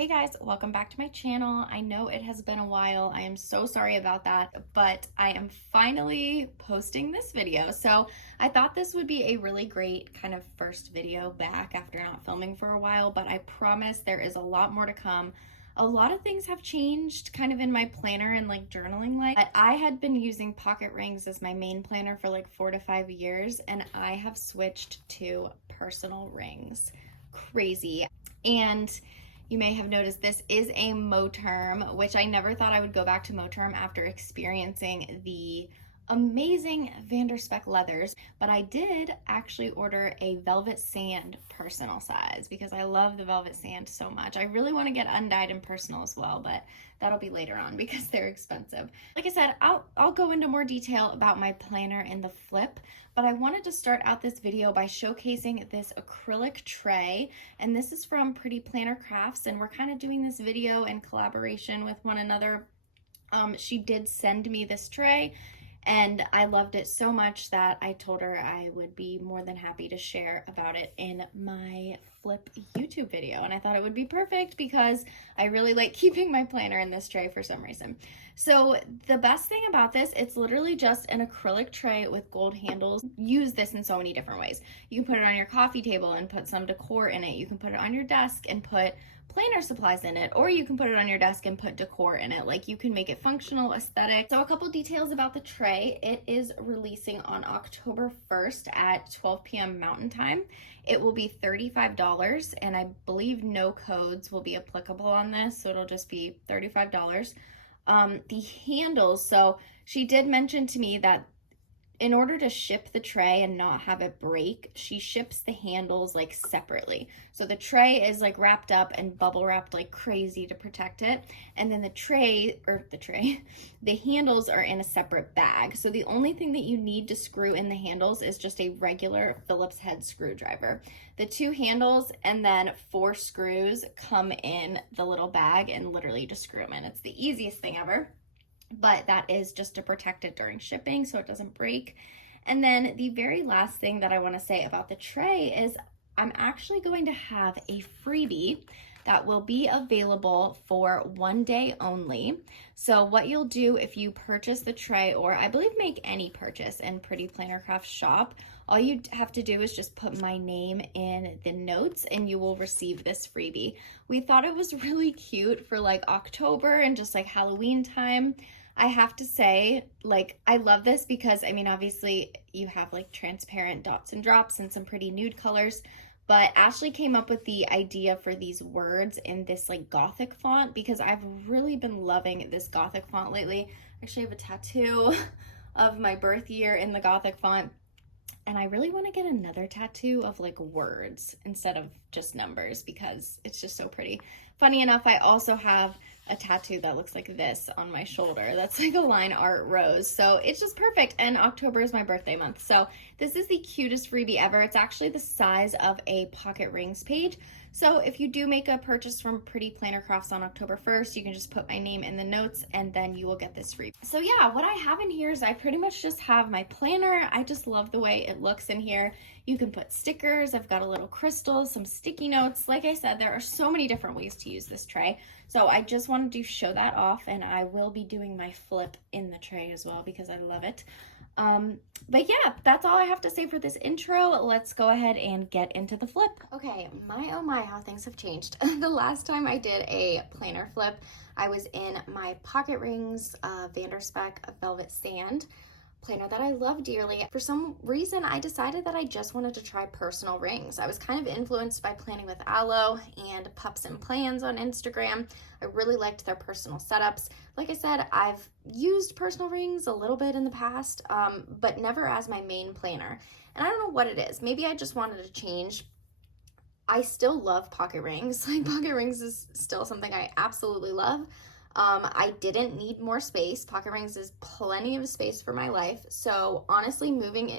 Hey guys, welcome back to my channel. I know it has been a while. I am so sorry about that, but I am finally posting this video. So I thought this would be a really great kind of first video back after not filming for a while, but I promise there is a lot more to come. A lot of things have changed kind of in my planner and like journaling life. I had been using pocket rings as my main planner for like 4 to 5 years, and I have switched to personal rings. Crazy. And you may have noticed this is a Moterm, which I never thought I would go back to Moterm after experiencing the amazing Vanderspeck leathers, but I did actually order a velvet sand personal size because I love the velvet sand so much. I really want to get undyed and personal as well, but that'll be later on because they're expensive. Like I said, I'll go into more detail about my planner in the flip, but I wanted to start out this video by showcasing this acrylic tray, and this is from Pretty Planner Crafts, and we're kind of doing this video in collaboration with one another. She did send me this tray, and I loved it so much that I told her I would be more than happy to share about it in my flip YouTube video. And I thought it would be perfect because I really like keeping my planner in this tray for some reason. So the best thing about this, it's literally just an acrylic tray with gold handles. Use this in so many different ways. You can put it on your coffee table and put some decor in it. You can put it on your desk and put planner supplies in it, or you can put it on your desk and put decor in it. Like, you can make it functional, aesthetic. So a couple details about the tray. It is releasing on October 1st at 12 p.m. Mountain Time. It will be $35, and I believe no codes will be applicable on this, so it'll just be $35. The handles, so she did mention to me that in order to ship the tray and not have it break, she ships the handles like separately. So the tray is like wrapped up and bubble wrapped like crazy to protect it. And then the handles are in a separate bag. So the only thing that you need to screw in the handles is just a regular Phillips head screwdriver. The 2 handles and then 4 screws come in the little bag, and literally just screw them in. It's the easiest thing ever. But that is just to protect it during shipping so it doesn't break. And then the very last thing that I want to say about the tray is I'm actually going to have a freebie that will be available for 1 day only. So what you'll do if you purchase the tray, or I believe make any purchase in Pretty Planner Crafts shop, all you have to do is just put my name in the notes and you will receive this freebie. We thought it was really cute for like October and just like Halloween time. I have to say, like, I love this because, I mean, obviously you have like transparent dots and drops and some pretty nude colors, but Ashley came up with the idea for these words in this like Gothic font because I've really been loving this Gothic font lately. I actually have a tattoo of my birth year in the Gothic font, and I really want to get another tattoo of like words instead of just numbers because it's just so pretty. Funny enough, I also have a tattoo that looks like this on my shoulder. That's like a line art rose. So it's just perfect. And October is my birthday month. So this is the cutest freebie ever. It's actually the size of a pocket rings page. So if you do make a purchase from Pretty Planner Crafts on October 1st, you can just put my name in the notes and then you will get this free. So yeah, what I have in here is I pretty much just have my planner. I just love the way it looks in here. You can put stickers. I've got a little crystal, some sticky notes. Like I said, there are so many different ways to use this tray. So I just wanted to show that off, and I will be doing my flip in the tray as well because I love it. But yeah, that's all I have to say for this intro. Let's go ahead and get into the flip. Okay, my oh my, how things have changed. The last time I did a planner flip, I was in my pocket rings Vanderspeck Velvet Sand planner that I love dearly. For some reason, I decided that I just wanted to try personal rings. I was kind of influenced by Planning with Aloe and Pups and Plans on Instagram. I really liked their personal setups. Like I said, I've used personal rings a little bit in the past, but never as my main planner. And I don't know what it is. Maybe I just wanted to change. I still love pocket rings. Like, pocket rings is still something I absolutely love. I didn't need more space. Pocket rings is plenty of space for my life. So honestly,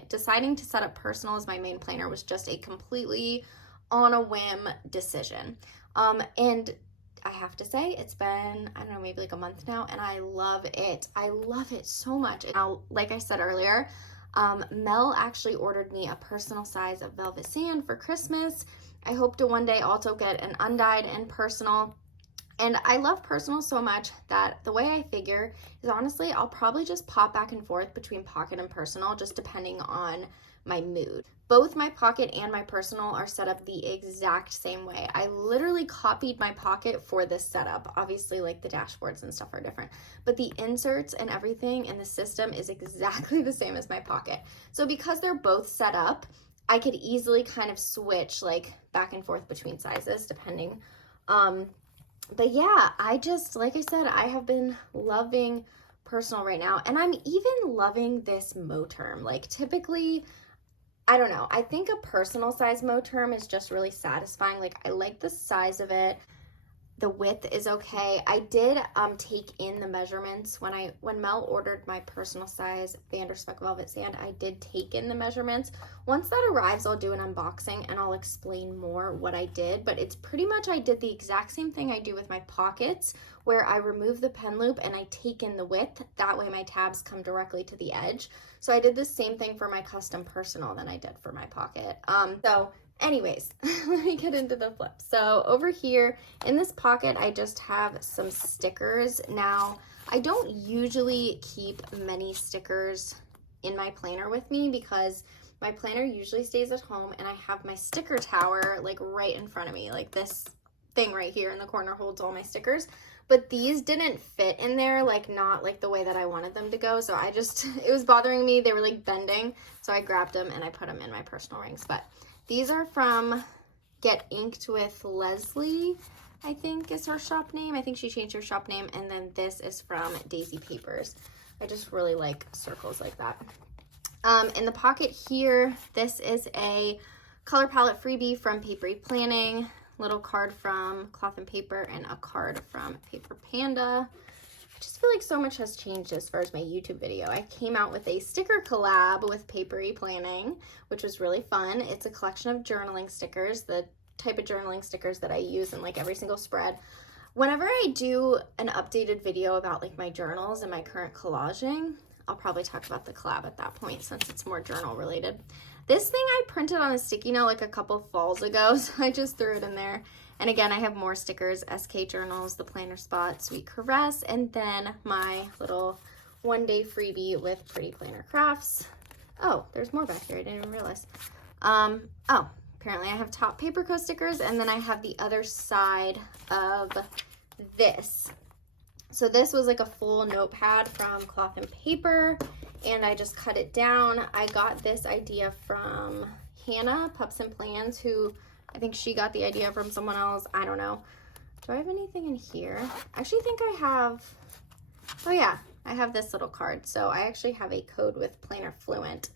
deciding to set up personal as my main planner was just a completely on a whim decision. And I have to say, it's been, I don't know, maybe like a month now, and I love it. I love it so much. Now, like I said earlier, Mel actually ordered me a personal size of velvet sand for Christmas. I hope to one day also get an undyed and personal. And I love personal so much that the way I figure is honestly, I'll probably just pop back and forth between pocket and personal, just depending on my mood. Both my pocket and my personal are set up the exact same way. I literally copied my pocket for this setup. Obviously, like the dashboards and stuff are different, but the inserts and everything in the system is exactly the same as my pocket. So because they're both set up, I could easily kind of switch like back and forth between sizes depending. But yeah, I just, like I said, I have been loving personal right now, and I'm even loving this Moterm. Like typically, I don't know, I think a personal size Moterm is just really satisfying. Like I like the size of it. The width is okay. I did take in the measurements when Mel ordered my personal size Vanderspeck Velvet Sand. I did take in the measurements. Once that arrives, I'll do an unboxing and I'll explain more what I did, but it's pretty much I did the exact same thing I do with my pockets, where I remove the pen loop and I take in the width. That way my tabs come directly to the edge. So I did the same thing for my custom personal than I did for my pocket. Anyways, let me get into the flip. So over here in this pocket, I just have some stickers. Now, I don't usually keep many stickers in my planner with me because my planner usually stays at home and I have my sticker tower like right in front of me. Like this thing right here in the corner holds all my stickers. But these didn't fit in there, like not like the way that I wanted them to go. So it was bothering me. They were like bending. So I grabbed them and I put them in my personal rings. But these are from Get Inked with Leslie, I think is her shop name. I think she changed her shop name. And then this is from Daisy Papers. I just really like circles like that. In the pocket here, this is a color palette freebie from Papery Planning, little card from Cloth and Paper, and a card from Paper Panda. I just feel like so much has changed as far as my YouTube video. I came out with a sticker collab with Papery Planning, which was really fun. It's a collection of journaling stickers, the type of journaling stickers that I use in like every single spread. Whenever I do an updated video about like my journals and my current collaging, I'll probably talk about the collab at that point since it's more journal related. This thing I printed on a sticky note like a couple falls ago, so I just threw it in there. And again, I have more stickers, SK Journals, the Planner Spot, Sweet Caress, and then my little one-day freebie with Pretty Planner Crafts. Oh, there's more back here. I didn't even realize. Oh, apparently I have top Paper Co stickers, and then I have the other side of this. So this was like a full notepad from Cloth and Paper, and I just cut it down. I got this idea from Hannah, Pups and Plans, who I think she got the idea from someone else. I don't know. Do I have anything in here? I actually think I have, oh yeah, I have this little card. So I actually have a code with Planner Fluent,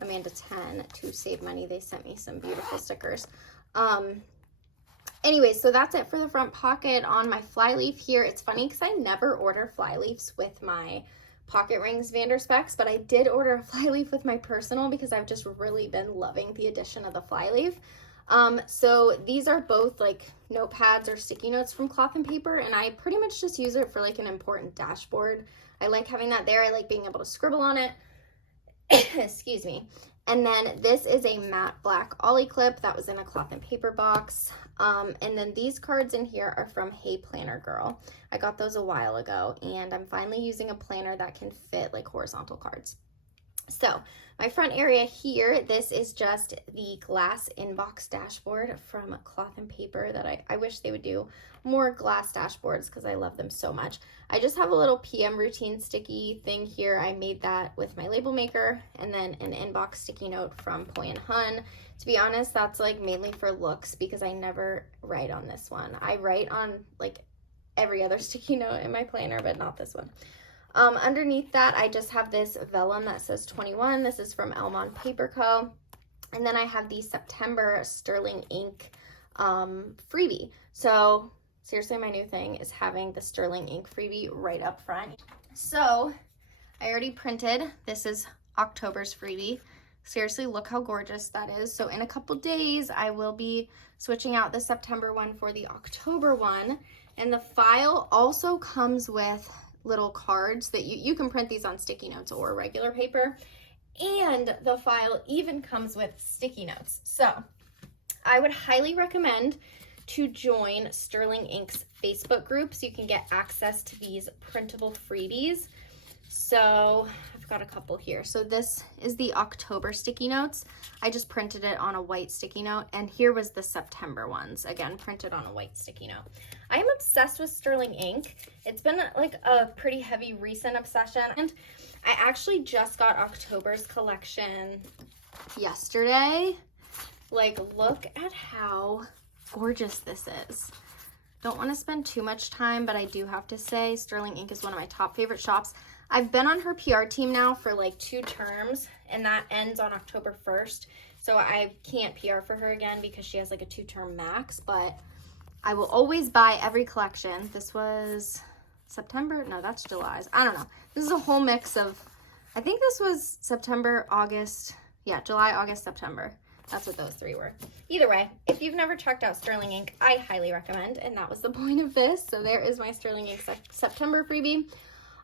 Amanda 10, to save money. They sent me some beautiful stickers. Anyway, so that's it for the front pocket. On my flyleaf here, it's funny because I never order flyleafs with my pocket rings Vanderspecks, but I did order a flyleaf with my personal because I've just really been loving the addition of the flyleaf. So these are both like notepads or sticky notes from Cloth and Paper, and I pretty much just use it for like an important dashboard. I like having that there. I like being able to scribble on it. Excuse me. And then this is a matte black ollie clip that was in a Cloth and Paper box. And then these cards in here are from Hey Planner Girl. I got those a while ago, and I'm finally using a planner that can fit like horizontal cards. So my front area here, this is just the glass inbox dashboard from Cloth and Paper that I wish they would do more glass dashboards because I love them so much. I just have a little PM routine sticky thing here. I made that with my label maker, and then an inbox sticky note from Poi and Hun. To be honest, that's like mainly for looks because I never write on this one. I write on like every other sticky note in my planner, but not this one. Underneath that, I just have this vellum that says 21. This is from Elmon Paper Co. And then I have the September Sterling Ink freebie. So seriously, my new thing is having the Sterling Ink freebie right up front. So I already printed. This is October's freebie. Seriously, look how gorgeous that is. So in a couple days, I will be switching out the September one for the October one. And the file also comes with little cards that you can print these on sticky notes or regular paper. And the file even comes with sticky notes. So I would highly recommend to join Sterling Ink's Facebook group so you can get access to these printable freebies. So I've got a couple here. So this is the October sticky notes. I just printed it on a white sticky note, and here was the September ones, again printed on a white sticky note. I am obsessed with sterling ink. It's been like a pretty heavy recent obsession, and I actually just got October's collection yesterday. Like, look at how gorgeous this is. Don't want to spend too much time, but I do have to say Sterling Ink is one of my top favorite shops. I've been on her PR team now for like 2 terms, and that ends on October 1st. So I can't PR for her again because she has like a 2-term max, but I will always buy every collection. This was September? No, that's July's. I don't know. This is a whole mix of, I think this was September, August. Yeah, July, August, September. That's what those 3 were. Either way, if you've never checked out Sterling Ink, I highly recommend, and that was the point of this. So there is my Sterling Ink September freebie.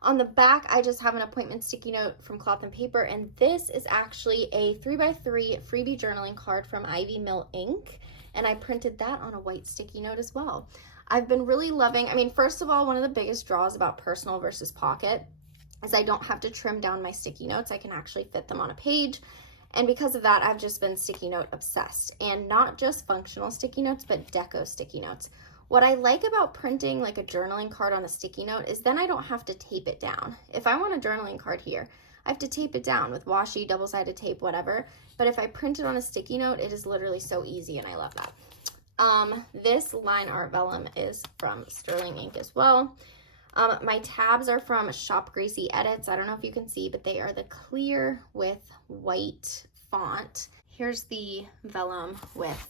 On the back, I just have an appointment sticky note from Cloth and Paper, and this is actually a 3x3 freebie journaling card from Ivy Mill Ink, and I printed that on a white sticky note as well. I've been really loving, I mean, first of all, one of the biggest draws about personal versus pocket is I don't have to trim down my sticky notes. I can actually fit them on a page. And because of that, I've just been sticky note obsessed, and not just functional sticky notes, but deco sticky notes. What I like about printing like a journaling card on a sticky note is then I don't have to tape it down. If I want a journaling card here, I have to tape it down with washi, double-sided tape, whatever. But if I print it on a sticky note, it is literally so easy, and I love that. This line art vellum is from Sterling Ink as well. My tabs are from Shop Gracie Edits. I don't know if you can see, but they are the clear with white font. Here's the vellum with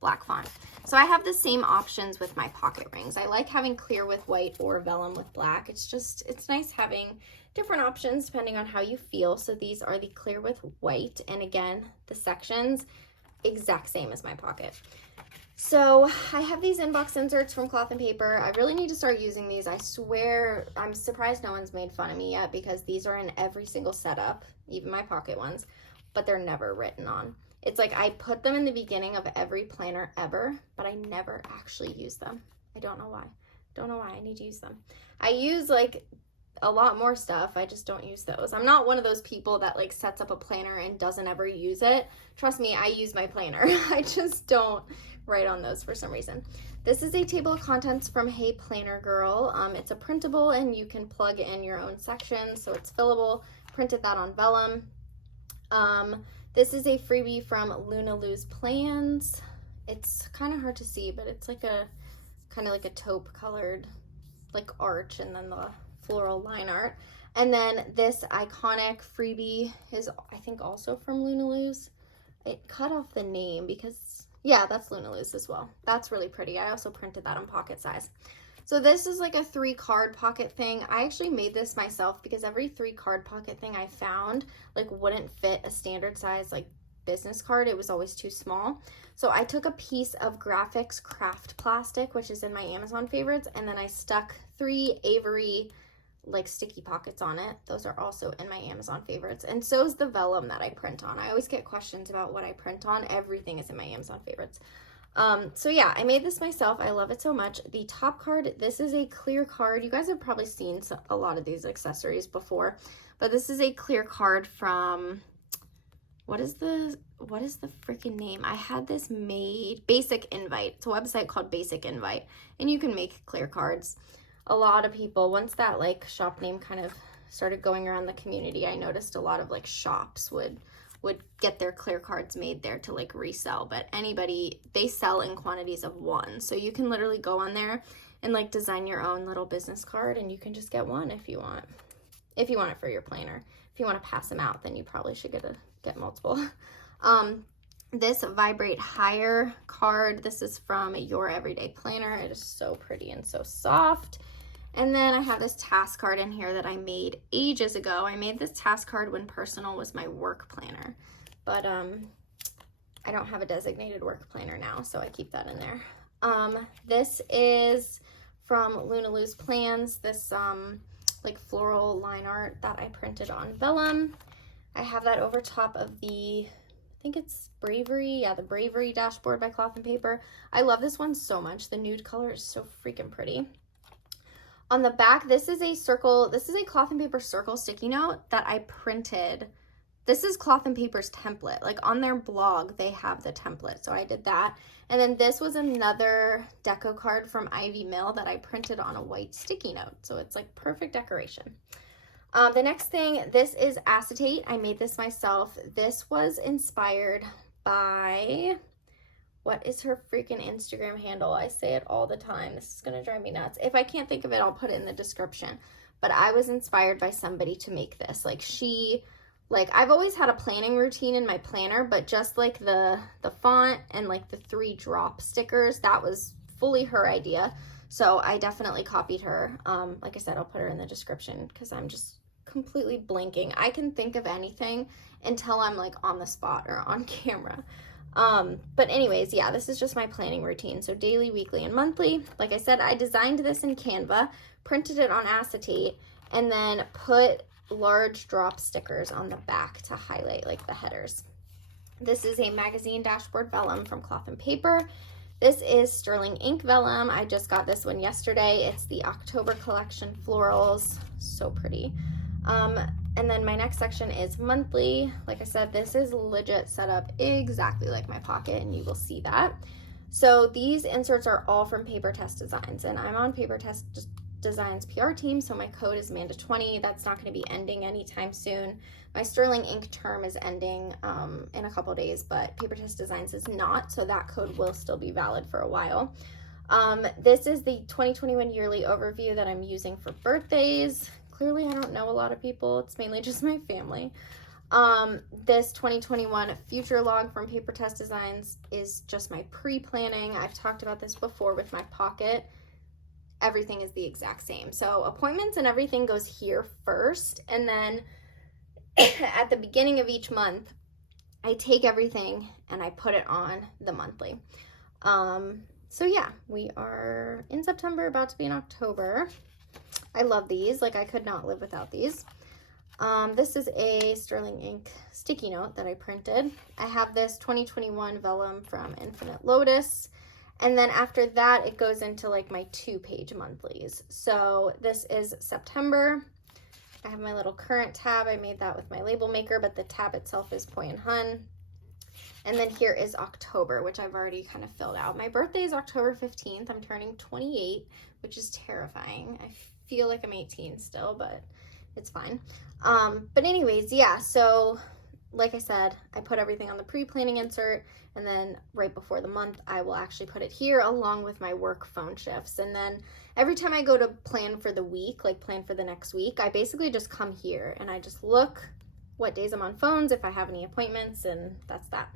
black font. So I have the same options with my pocket rings. I like having clear with white or vellum with black. It's nice having different options depending on how you feel. So these are the clear with white, and again, the sections exact same as my pocket. So I have these inbox inserts from Cloth and Paper. I really need to start using these. I swear, I'm surprised no one's made fun of me yet because these are in every single setup, even my pocket ones, but they're never written on. It's like I put them in the beginning of every planner ever, but I never actually use them. I don't know why. Don't know why I need to use them. I use like a lot more stuff. I just don't use those. I'm not one of those people that like sets up a planner and doesn't ever use it. Trust me, I use my planner. I just don't write on those for some reason. This is a table of contents from Hey Planner Girl. It's a printable and you can plug in your own sections, so it's fillable. Printed that on vellum. This is a freebie from Luna Lou's Plans. It's kind of hard to see, but it's like a kind of like a taupe colored like arch, and then the floral line art. And then this iconic freebie is I think also from Luna Lou's. It cut off the name because, yeah, that's Luna Lou's as well. That's really pretty. I also printed that on pocket size. So this is like a 3-card pocket thing. I actually made this myself because every 3-card pocket thing I found like wouldn't fit a standard size like business card. It was always too small. So I took a piece of Graphics Craft plastic, which is in my Amazon favorites, and then I stuck 3 Avery like sticky pockets on it. Those are also in my Amazon favorites, and so is the vellum that I print on. I always get questions about what I print on. Everything is in my Amazon favorites. So yeah, I made this myself. I love it so much. The top card, this is a clear card. You guys have probably seen a lot of these accessories before, but this is a clear card from, what is the freaking name? I had this made, Basic Invite. It's a website called Basic Invite, and you can make clear cards. A lot of people, once that like shop name kind of started going around the community, I noticed a lot of like shops would get their clear cards made there to like resell, but anybody, they sell in quantities of 1. So you can literally go on there and like design your own little business card, and you can just get 1 if you want. If you want it for your planner. If you want to pass them out, then you probably should get multiple. This Vibrate Higher card, this is from Your Everyday Planner. It is so pretty and so soft. And then I have this task card in here that I made ages ago. I made this task card when personal was my work planner, but I don't have a designated work planner now, so I keep that in there. This is from Luna Lou's Plans, this like floral line art that I printed on vellum. I have that over top of the think it's Bravery. Yeah, the Bravery dashboard by Cloth and Paper. I love this one so much. The nude color is so freaking pretty. On the back, this is a Cloth and Paper circle sticky note that I printed. This is Cloth and Paper's template. Like on their blog, they have the template. So I did that. And then this was another deco card from Ivy Mill that I printed on a white sticky note. So it's like perfect decoration. The next thing, this is acetate. I made this myself. This was inspired by, what is her freaking Instagram handle? I say it all the time. This is gonna drive me nuts. If I can't think of it, I'll put it in the description. But I was inspired by somebody to make this. Like I've always had a planning routine in my planner, but just like the font and like the 3 drop stickers, that was fully her idea. So I definitely copied her. Like I said, I'll put her in the description because I'm just completely blanking. I can think of anything until I'm like on the spot or on camera. But anyways, yeah, this is just my planning routine. So daily, weekly, and monthly. Like I said, I designed this in Canva, printed it on acetate, and then put large drop stickers on the back to highlight like the headers. This is a magazine dashboard vellum from Cloth and Paper. This is sterling ink vellum. I just got this one yesterday. It's the October collection florals. So pretty. And then my next section is monthly. Like I said, this is legit set up exactly like my pocket, and you will see that. So these inserts are all from Paper Test Designs, and I'm on Paper Test Designs PR team, so my code is Amanda20. That's not going to be ending anytime soon. My sterling ink term is ending in a couple days, but Paper Test Designs is not, so that code will still be valid for a while. This is the 2021 yearly overview that I'm using for birthdays. Clearly, I don't know a lot of people. It's mainly just my family. This 2021 future log from Paper Test Designs is just my pre-planning. I've talked about this before with my pocket. Everything is the exact same. So appointments and everything goes here first. And then at the beginning of each month, I take everything and I put it on the monthly. So yeah, we are in September, about to be in October. I love these. Like I could not live without these. This is a sterling ink sticky note that I printed. I have this 2021 vellum from Infinite Lotus. And then after that, it goes into like my 2-page monthlies. So this is September. I have my little current tab. I made that with my label maker, but the tab itself is Poi and Hun. And then here is October, which I've already kind of filled out. My birthday is October 15th. I'm turning 28, which is terrifying. I feel like I'm 18 still, but it's fine. But anyways, yeah, so like I said, I put everything on the pre-planning insert, and then right before the month, I will actually put it here along with my work phone shifts. And then every time I go to plan for the week, like plan for the next week, I basically just come here and I just look what days I'm on phones, if I have any appointments, and that's that.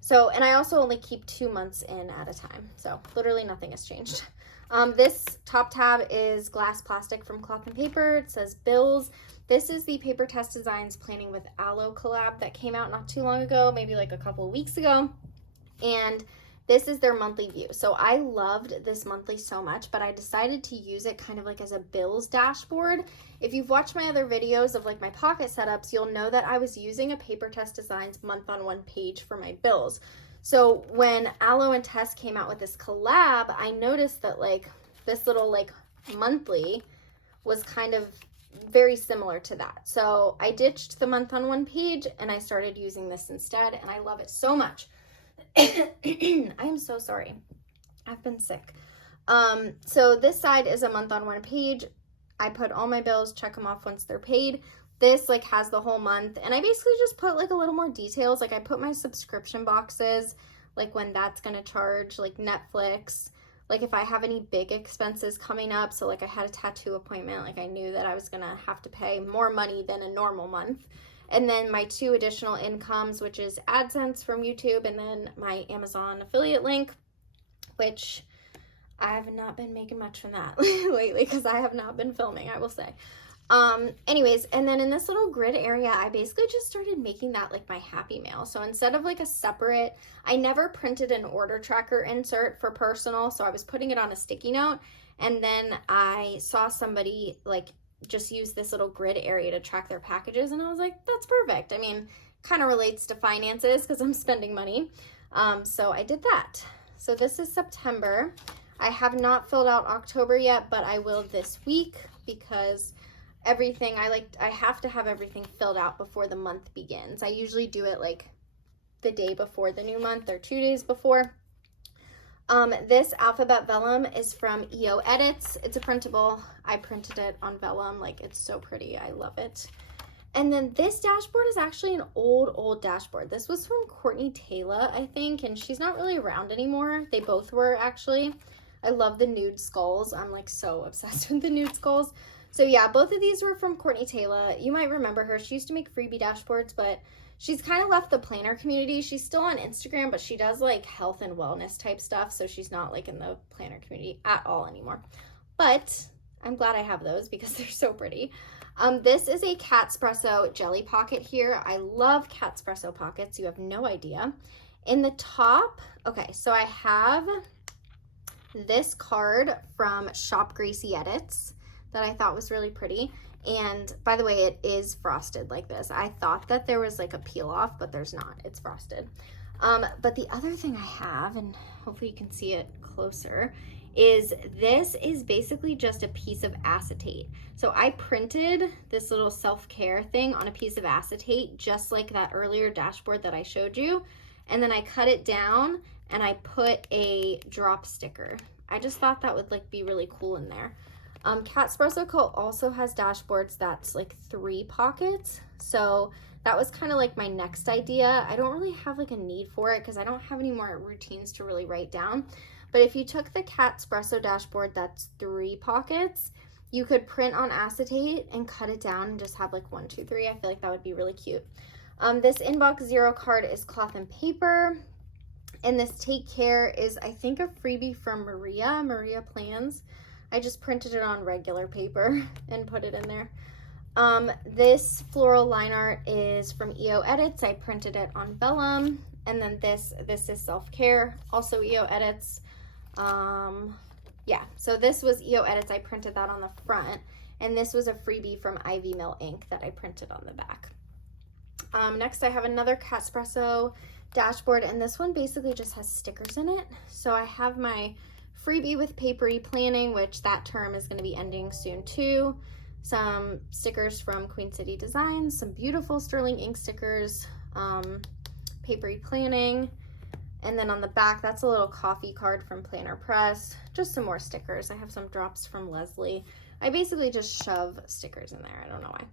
So, and I also only keep 2 months in at a time. So literally nothing has changed. This top tab is glass plastic from Cloth and Paper. It says bills. This is the Paper Test Designs Planning with Aloe collab that came out not too long ago, maybe like a couple of weeks ago. And this is their monthly view. So I loved this monthly so much, but I decided to use it kind of like as a bills dashboard. If you've watched my other videos of like my pocket setups, you'll know that I was using a Paper Test Designs month-on-one page for my bills. So when Aloe and Tess came out with this collab, I noticed that like this little like monthly was kind of very similar to that. So I ditched the month-on-one page and I started using this instead, and I love it so much. I am so sorry. I've been sick. So this side is a month-on-one page. I put all my bills, check them off once they're paid. This like has the whole month, and I basically just put like a little more details. Like I put my subscription boxes, like when that's gonna charge, like Netflix, like if I have any big expenses coming up. So like I had a tattoo appointment, like I knew that I was gonna have to pay more money than a normal month. And then my 2 additional incomes, which is AdSense from YouTube, and then my Amazon affiliate link, which I have not been making much from that lately because I have not been filming, I will say. Anyways, and then in this little grid area, I basically just started making that like my happy mail. So instead of like a separate, I never printed an order tracker insert for personal, so I was putting it on a sticky note, and then I saw somebody like just use this little grid area to track their packages, and I was like, that's perfect. I mean, kind of relates to finances because I'm spending money. So I did that. So this is September. I have not filled out October yet, but I will this week because everything, I have to have everything filled out before the month begins. I usually do it like the day before the new month or 2 days before. This alphabet vellum is from EO Edits. It's a printable. I printed it on vellum. Like, it's so pretty. I love it. And then this dashboard is actually an old dashboard. This was from Courtney Taylor, I think, and she's not really around anymore. They both were, actually. I love the nude skulls. I'm like so obsessed with the nude skulls. So yeah, both of these were from Courtney Taylor. You might remember her. She used to make freebie dashboards, but she's kind of left the planner community. She's still on Instagram, but she does like health and wellness type stuff. So she's not like in the planner community at all anymore. But I'm glad I have those because they're so pretty. This is a Catspresso jelly pocket here. I love Catspresso pockets. You have no idea. In the top, okay, so I have this card from Shop Gracie Edits that I thought was really pretty. And by the way, it is frosted like this. I thought that there was like a peel off, but there's not. It's frosted. But the other thing I have, and hopefully you can see it closer, is this is basically just a piece of acetate. So I printed this little self-care thing on a piece of acetate, just like that earlier dashboard that I showed you. And then I cut it down and I put a drop sticker. I just thought that would like be really cool in there. Catspresso Co. also has dashboards that's like 3 pockets. So that was kind of like my next idea. I don't really have like a need for it because I don't have any more routines to really write down. But if you took the Catspresso dashboard that's 3 pockets, you could print on acetate and cut it down and just have like 1, 2, 3. I feel like that would be really cute. This Inbox Zero card is cloth and paper. And this Take Care is, I think, a freebie from Maria Plans. I just printed it on regular paper and put it in there. This floral line art is from EO Edits. I printed it on vellum. And then this is Self-Care, also EO Edits. Yeah, so this was EO Edits. I printed that on the front. And this was a freebie from Ivy Mill Ink that I printed on the back. Next, I have another Catspresso dashboard, and this one basically just has stickers in it. So I have my freebie with papery planning, which that term is going to be ending soon too. Some stickers from Queen City Designs, some beautiful sterling ink stickers, papery planning, and then on the back, that's a little coffee card from Planner Press, just some more stickers. I have some drops from Leslie. I basically just shove stickers in there. I don't know why.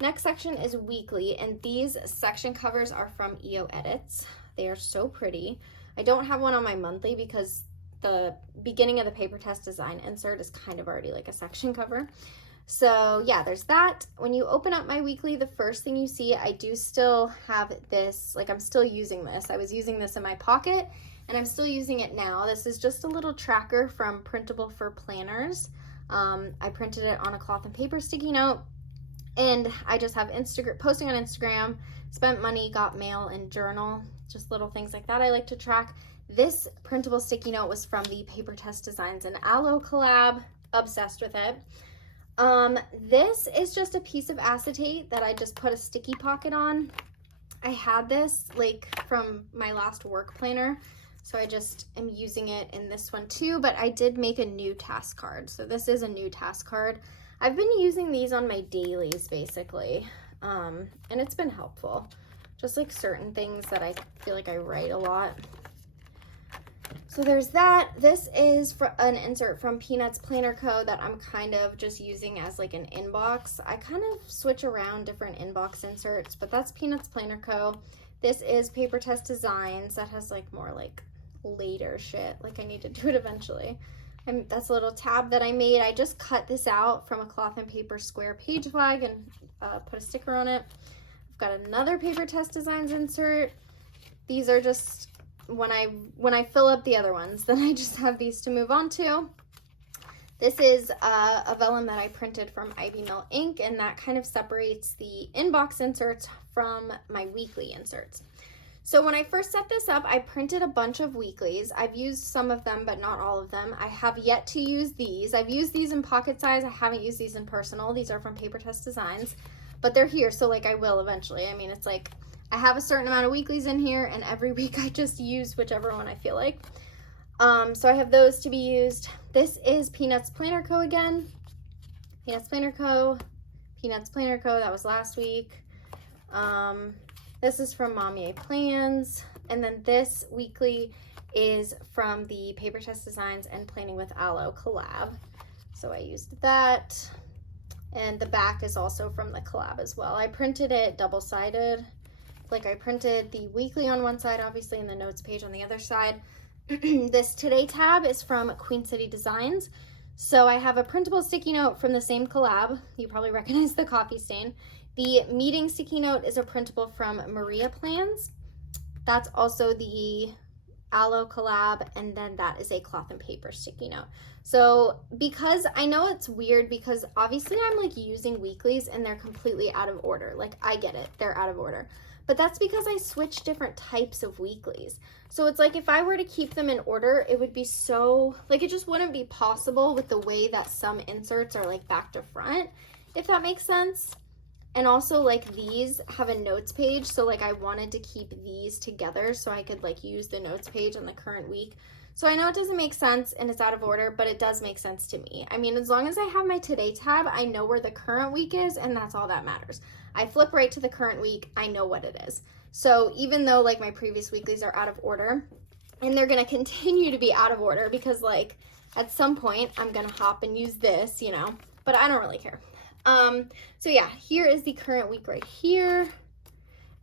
Next section is weekly, and these section covers are from EO Edits. They are so pretty. I don't have one on my monthly because the beginning of the paper test design insert is kind of already like a section cover. So yeah, there's that. When you open up my weekly, the first thing you see, I do still have this, like I'm still using this. I was using this in my pocket and I'm still using it now. This is just a little tracker from Printable for Planners. I printed it on a cloth and paper sticky note. And I just have posting on Instagram, spent money, got mail, and journal, just little things like that I like to track. This printable sticky note was from the Paper Test Designs and Aloe collab, obsessed with it. This is just a piece of acetate that I just put a sticky pocket on. I had this like from my last work planner, so I just am using it in this one too, but I did make a new task card. So this is a new task card. I've been using these on my dailies basically, and it's been helpful. Just like certain things that I feel like I write a lot. So there's that. This is for an insert from Peanuts Planner Co. that I'm kind of just using as like an inbox. I kind of switch around different inbox inserts, but that's Peanuts Planner Co. This is Paper Test Designs. That has like more like later shit. Like I need to do it eventually. And that's a little tab that I made. I just cut this out from a cloth and paper square page flag and put a sticker on it. I've got another Paper Test Designs insert. These are just when I fill up the other ones, then I just have these to move on to. This is a vellum that I printed from Ivy Mill Ink, and that kind of separates the inbox inserts from my weekly inserts. So when I first set this up, I printed a bunch of weeklies. I've used some of them, but not all of them. I have yet to use these. I've used these in pocket size. I haven't used these in personal. These are from Paper Test Designs, but they're here, so like I will eventually. I mean, it's like I have a certain amount of weeklies in here, and every week I just use whichever one I feel like. So I have those to be used. This is Peanuts Planner Co. again. Peanuts Planner Co. Peanuts Planner Co. That was last week. This is from Mommy Plans. And then this weekly is from the Paper Test Designs and Planning with Aloe collab. So I used that. And the back is also from the collab as well. I printed it double-sided. Like I printed the weekly on one side, obviously, and the notes page on the other side. This Today tab is from Queen City Designs. So I have a printable sticky note from the same collab. You probably recognize the coffee stain. The meeting sticky note is a printable from Maria Plans. That's also the Aloe collab, and then that is a cloth and paper sticky note. So because I know it's weird, because obviously I'm like using weeklies and they're completely out of order. Like I get it, they're out of order. But that's because I switch different types of weeklies. So it's like if I were to keep them in order, it would be so, like it just wouldn't be possible with the way that some inserts are like back to front, if that makes sense. And also like these have a notes page, so like I wanted to keep these together so I could like use the notes page on the current week. So I know it doesn't make sense and it's out of order, but it does make sense to me. I mean, as long as I have my Today tab, I know where the current week is, and that's all that matters. I flip right to the current week, I know what it is. So even though like my previous weeklies are out of order, and they're gonna continue to be out of order because like at some point I'm gonna hop and use this, you know, but I don't really care. So yeah, here is the current week right here.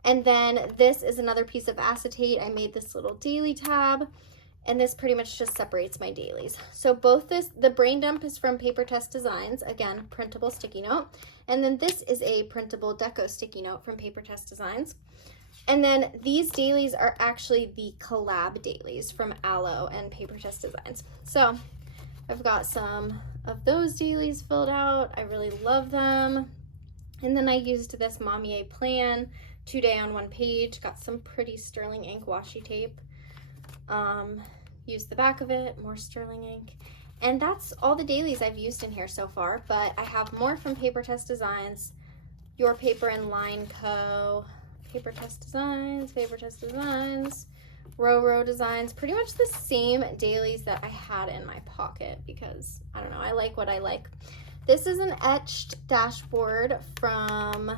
And then this is another piece of acetate. I made this little daily tab, and this pretty much just separates my dailies. So both the brain dump is from Paper Test Designs, again, printable sticky note. And then this is a printable deco sticky note from Paper Test Designs. And then these dailies are actually the collab dailies from Aloe and Paper Test Designs. So I've got some of those dailies filled out. I really love them. And then I used this Mommy Plan 2-day on one page. Got some pretty sterling ink washi tape. Used the back of it, more sterling ink. And that's all the dailies I've used in here so far, but I have more from Paper Test Designs, Your Paper and Line Co., Paper Test Designs, Row Designs, pretty much the same dailies that I had in my pocket because, I don't know, I like what I like. This is an etched dashboard from,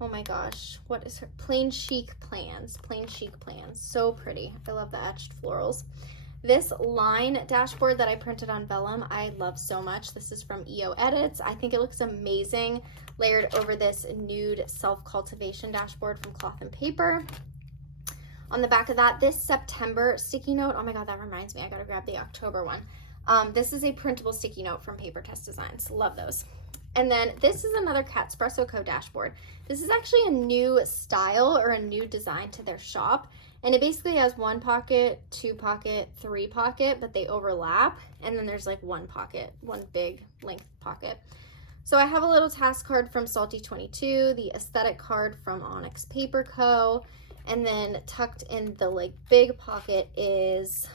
oh my gosh, what is her? Plain Chic Plans. So pretty. I love the etched florals. This line dashboard that I printed on vellum, I love so much. This is from EO Edits. I think it looks amazing layered over this nude self-cultivation dashboard from Cloth and Paper. On the back of that, this September sticky note, oh my God, that reminds me, I gotta grab the October one. This is a printable sticky note from Paper Test Designs. Love those. And then this is another Catspresso Co. dashboard. This is actually a new style or a new design to their shop. And it basically has 1 pocket, 2 pocket, 3 pocket, but they overlap. And then there's like 1 pocket, 1 big length pocket. So I have a little task card from Salty 22, the aesthetic card from Onyx Paper Co. And then tucked in the like big pocket is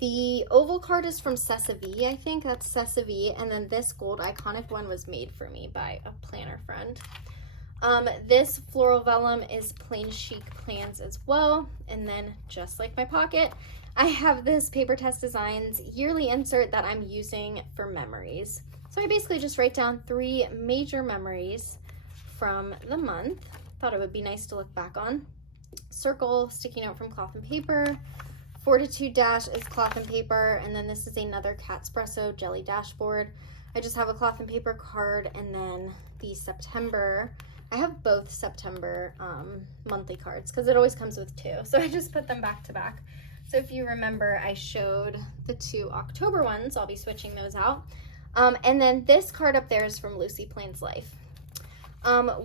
the oval card is from Sessavi, I think. That's Sessavi. And then this gold iconic one was made for me by a planner friend. This floral vellum is Plain Chic Plans as well. And then just like my pocket, I have this Paper Test Designs yearly insert that I'm using for memories. So I basically just write down 3 major memories from the month. Thought it would be nice to look back on. Circle sticky note from Cloth and Paper. Fortitude Dash is Cloth and Paper, and then this is another Catspresso jelly dashboard. I just have a Cloth and Paper card, and then the September, I have both September monthly cards because it always comes with 2, so I just put them back to back. So if you remember, I showed the 2 October ones. I'll be switching those out. And then this card up there is from Lucy Plain's Life.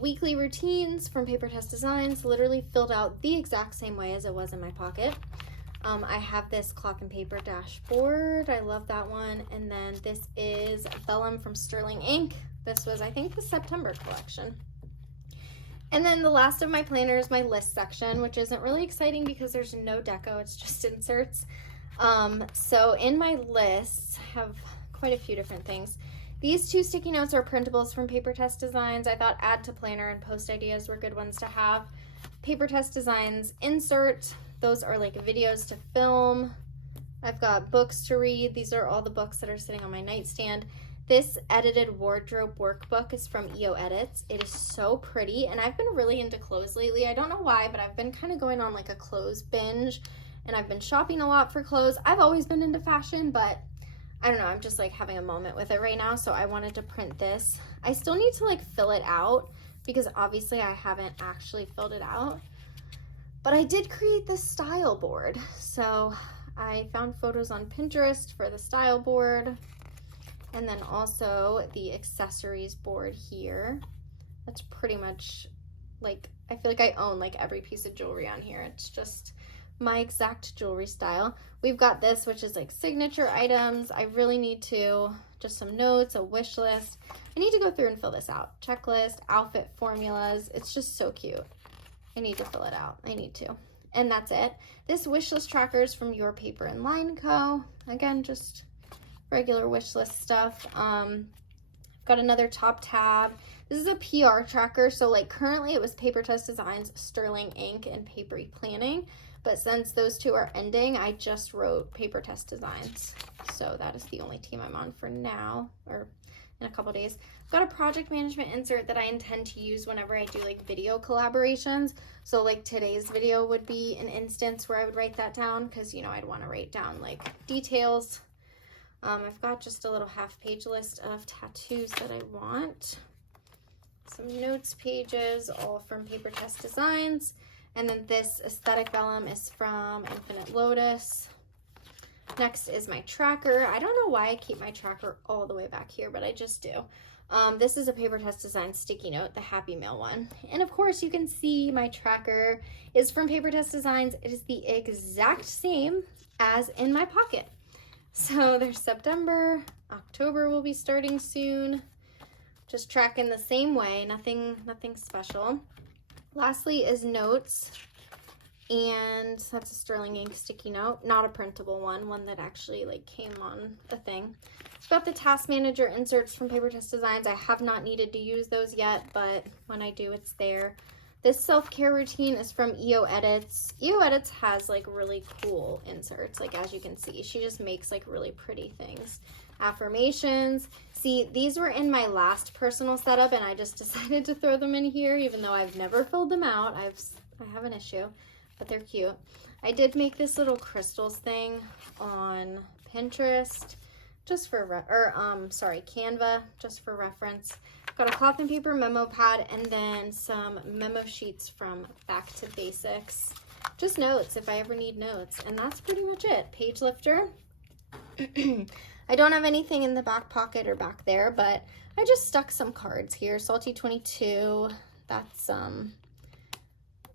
Weekly routines from Paper Test Designs, literally filled out the exact same way as it was in my pocket. I have this Cloth and Paper dashboard. I love that one. And then this is vellum from Sterling Ink. This was, I think, the September collection. And then the last of my planners, my list section, which isn't really exciting because there's no deco, it's just inserts. So in my lists, I have quite a few different things. These 2 sticky notes are printables from Paper Test Designs. I thought add to planner and post ideas were good ones to have. Paper Test Designs insert. Those are like videos to film. I've got books to read. These are all the books that are sitting on my nightstand. This edited wardrobe workbook is from EO Edits. It is so pretty, and I've been really into clothes lately. I don't know why, but I've been kind of going on like a clothes binge, and I've been shopping a lot for clothes. I've always been into fashion, but I don't know, I'm just like having a moment with it right now, so I wanted to print this. I still need to like fill it out because obviously I haven't actually filled it out, but I did create this style board. So I found photos on Pinterest for the style board, and then also the accessories board here. That's pretty much like, I feel like I own like every piece of jewelry on here. It's just my exact jewelry style. We've got this, which is like signature items. I really need to, just some notes, a wish list. I need to go through and fill this out. Checklist, outfit formulas. It's just so cute. I need to fill it out. I need to. And that's it. This wish list tracker is from Your Paper and Line Co. Again, just regular wish list stuff. I've got another top tab. This is a PR tracker. So like currently it was Paper Test Designs, Sterling Ink, and Papery Planning. But since those 2 are ending, I just wrote Paper Test Designs. So that is the only team I'm on for now, or in a couple days. I've got a project management insert that I intend to use whenever I do like video collaborations. So like today's video would be an instance where I would write that down, because you know I'd want to write down like details. I've got just a little half-page list of tattoos that I want. Some notes pages, all from Paper Test Designs. And then this aesthetic vellum is from Infinite Lotus. Next is my tracker. I don't know why I keep my tracker all the way back here, but I just do. This is a Paper Test Design sticky note, the Happy Mail one. And of course you can see my tracker is from Paper Test Designs. It is the exact same as in my pocket. So there's September, October will be starting soon. Just tracking the same way, nothing special. Lastly is notes, and that's a Sterling Ink sticky note, not a printable one that actually like came on a thing. I've got the task manager inserts from Paper Test Designs. I have not needed to use those yet, but when I do, it's there. This self-care routine is from EO Edits. EO Edits has like really cool inserts, like as you can see. She just makes like really pretty things. Affirmations. See, these were in my last personal setup and I just decided to throw them in here, even though I've never filled them out. I have an issue, but they're cute. I did make this little crystals thing on Pinterest, just for Canva, just for reference. Got a cloth and paper memo pad, and then some memo sheets from Back to Basics. Just notes if I ever need notes, and that's pretty much it. Page lifter. I don't have anything in the back pocket or back there, but I just stuck some cards here. Salty 22, that's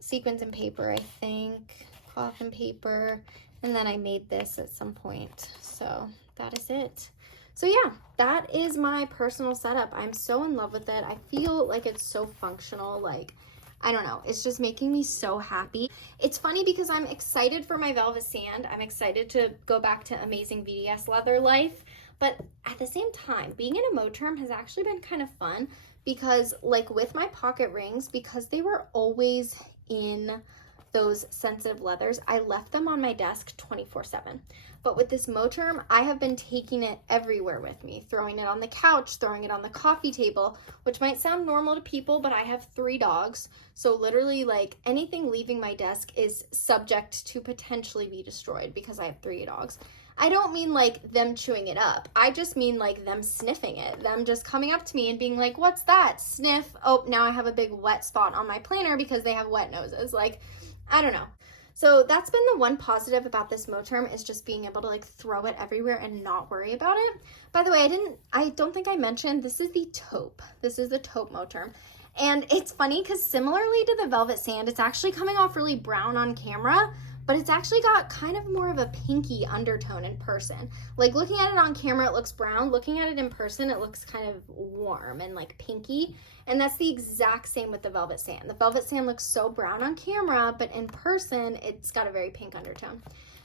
sequins and paper, I think, cloth and paper, and then I made this at some point. So that is it. So yeah, that is my personal setup. I'm so in love with it. I feel like it's so functional. Like, I don't know, it's just making me so happy. It's funny because I'm excited for my Velvet Sand. I'm excited to go back to amazing VDS leather life. But at the same time, being in a Moterm has actually been kind of fun because like with my pocket rings, because they were always in those sensitive leathers, I left them on my desk 24/7. But with this Moterm, I have been taking it everywhere with me, throwing it on the couch, throwing it on the coffee table, which might sound normal to people, but I have 3 dogs. So literally like anything leaving my desk is subject to potentially be destroyed because I have 3 dogs. I don't mean like them chewing it up. I just mean like them sniffing it, them just coming up to me and being like, what's that? Sniff. Oh, now I have a big wet spot on my planner because they have wet noses. Like, I don't know. So that's been the one positive about this Moterm, is just being able to like throw it everywhere and not worry about it. By the way, I don't think I mentioned, this is the Taupe. This is the Taupe Moterm. And it's funny because similarly to the Velvet Sand, it's actually coming off really brown on camera, but it's actually got kind of more of a pinky undertone in person. Like looking at it on camera, it looks brown. Looking at it in person, it looks kind of warm and like pinky. And that's the exact same with the Velvet Sand. The Velvet Sand looks so brown on camera, but in person, it's got a very pink undertone.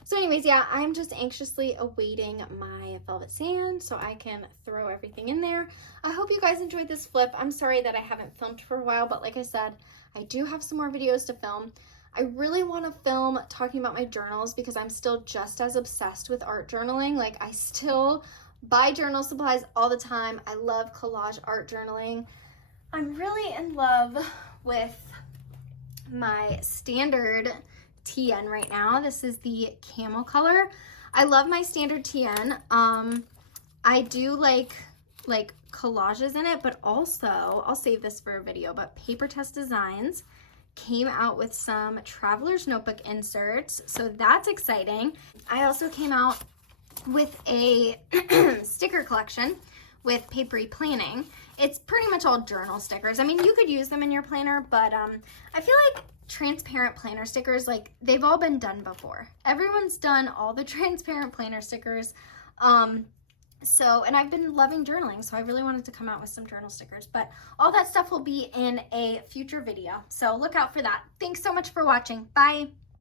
So anyways, yeah, I'm just anxiously awaiting my velvet sand so I can throw everything in there. I hope you guys enjoyed this flip. I'm sorry that I haven't filmed for a while, but like I said, I do have some more videos to film. I really want to film talking about my journals because I'm still just as obsessed with art journaling. Like, I still buy journal supplies all the time. I love collage art journaling. I'm really in love with my standard TN right now. This is the camel color. I love my standard TN. I do like collages in it, but also, I'll save this for a video, but Paper Test Designs came out with some Traveler's Notebook inserts, so that's exciting. I also came out with a sticker collection with Papery Planning. It's pretty much all journal stickers. I mean, you could use them in your planner, but I feel like transparent planner stickers, like, they've all been done before. Everyone's done all the transparent planner stickers. And I've been loving journaling, so I really wanted to come out with some journal stickers, but all that stuff will be in a future video, so look out for that. Thanks so much for watching. Bye.